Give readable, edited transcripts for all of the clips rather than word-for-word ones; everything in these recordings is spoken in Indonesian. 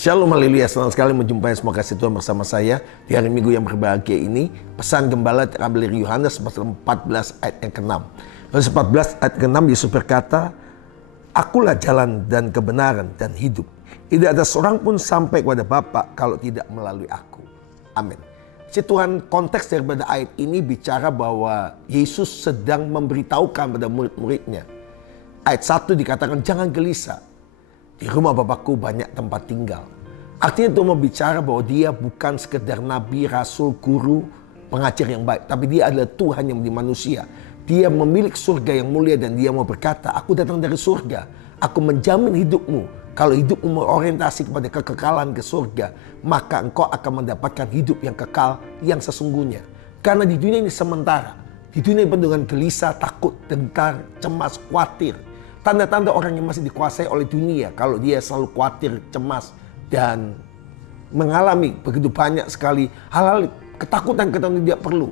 Shalom, haleluya. Senang sekali menjumpai semua kasih Tuhan bersama saya di hari Minggu yang berbahagia ini. Pesan gembala terambil dari Yohanes pasal 14 ayat yang ke-6. Yohanes 14 ayat ke-6, Yesus berkata, "Akulah jalan dan kebenaran dan hidup. Tidak ada seorang pun sampai kepada Bapa kalau tidak melalui aku." Amin. Si Tuhan, konteks daripada ayat ini bicara bahwa Yesus sedang memberitahukan pada murid-muridnya. Ayat 1 dikatakan, "Jangan gelisah. Di rumah Bapakku banyak tempat tinggal." Artinya itu mau bicara bahwa dia bukan sekedar nabi, rasul, guru, pengajar yang baik. Tapi dia adalah Tuhan yang menjadi manusia. Dia memiliki surga yang mulia dan dia mau berkata, "Aku datang dari surga. Aku menjamin hidupmu. Kalau hidupmu berorientasi kepada kekekalan ke surga, maka engkau akan mendapatkan hidup yang kekal, yang sesungguhnya." Karena di dunia ini sementara. Di dunia ini penuh dengan gelisah, takut, gentar, cemas, khawatir. Tanda-tanda orang yang masih dikuasai oleh dunia, kalau dia selalu khawatir, cemas, dan mengalami begitu banyak sekali hal-hal ketakutan tidak perlu.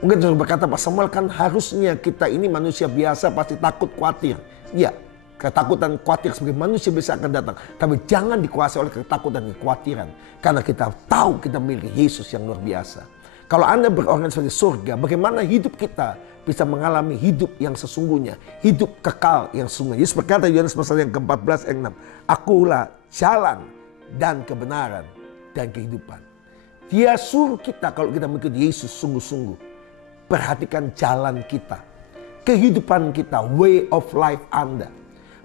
Mungkin saya berkata, Pak Samuel, kan harusnya kita ini manusia biasa pasti takut, khawatir. Iya, ketakutan, khawatir sebagai manusia biasa akan datang. Tapi jangan dikuasai oleh ketakutan dan kekhawatiran. Karena kita tahu kita memiliki Yesus yang luar biasa. Kalau Anda berorientasi sebagai surga, bagaimana hidup kita bisa mengalami hidup yang sesungguhnya, hidup kekal yang sesungguhnya. Yesus berkata di Yohanes pasal yang ke-14 ayat 6, "Akulah jalan dan kebenaran dan kehidupan." Dia suruh kita kalau kita mengikuti Yesus sungguh-sungguh, perhatikan jalan kita, kehidupan kita, way of life Anda.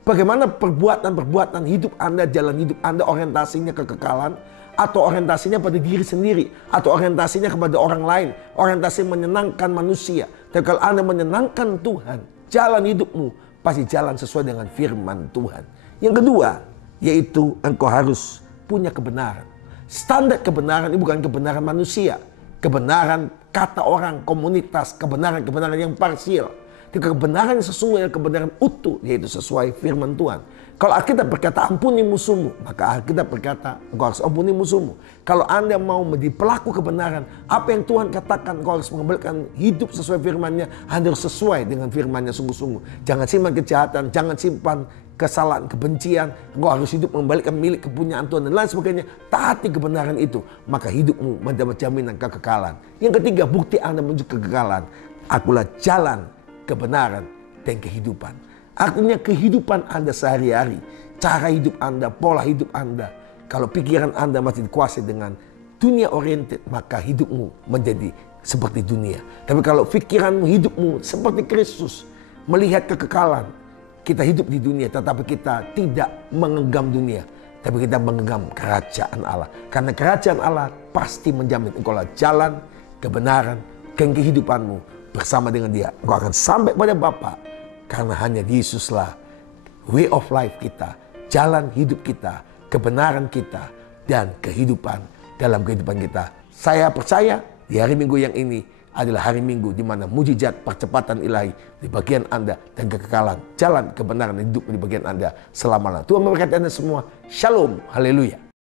Bagaimana perbuatan-perbuatan hidup Anda, jalan hidup Anda orientasinya kekekalan, atau orientasinya pada diri sendiri, atau orientasinya kepada orang lain, orientasi menyenangkan manusia. Dan kalau Anda menyenangkan Tuhan, jalan hidupmu pasti jalan sesuai dengan firman Tuhan. Yang kedua, yaitu engkau harus punya kebenaran. Standar kebenaran ini bukan kebenaran manusia, kebenaran kata orang, komunitas, kebenaran yang parsial. Kebenaran yang sesungguhnya, kebenaran utuh, yaitu sesuai firman Tuhan. Kalau Alkitab berkata ampuni musuhmu, maka Alkitab berkata engkau harus ampuni musuhmu. Kalau Anda mau menjadi pelaku kebenaran, apa yang Tuhan katakan, engkau harus mengembalikan hidup sesuai firman-Nya. Anda harus sesuai dengan firman-Nya sungguh-sungguh. Jangan simpan kejahatan, jangan simpan kesalahan, kebencian. Engkau harus hidup mengembalikan milik kepunyaan Tuhan dan lain sebagainya. Taati kebenaran itu, maka hidupmu mendapat jaminan kekekalan. Yang ketiga, bukti Anda menuju kekekalan. Akulah jalan, kebenaran, dan kehidupan. Artinya kehidupan Anda sehari-hari, cara hidup Anda, pola hidup Anda. Kalau pikiran Anda masih dikuasai dengan dunia oriented, maka hidupmu menjadi seperti dunia. Tapi kalau pikiranmu, hidupmu seperti Kristus, melihat kekekalan, kita hidup di dunia tetapi kita tidak mengenggam dunia, tapi kita mengenggam kerajaan Allah. Karena kerajaan Allah pasti menjamin engkaulah jalan, kebenaran, dan kehidupanmu. Bersama dengan Dia, engkau akan sampai pada Bapa. Karena hanya Yesuslah way of life kita, jalan hidup kita, kebenaran kita, dan kehidupan dalam kehidupan kita. Saya percaya di hari Minggu yang ini adalah hari Minggu di mana mujizat percepatan ilahi di bagian Anda dan kekekalan, jalan kebenaran hidup di bagian Anda selama-lamanya. Tuhan memberkati Anda semua. Shalom, haleluya.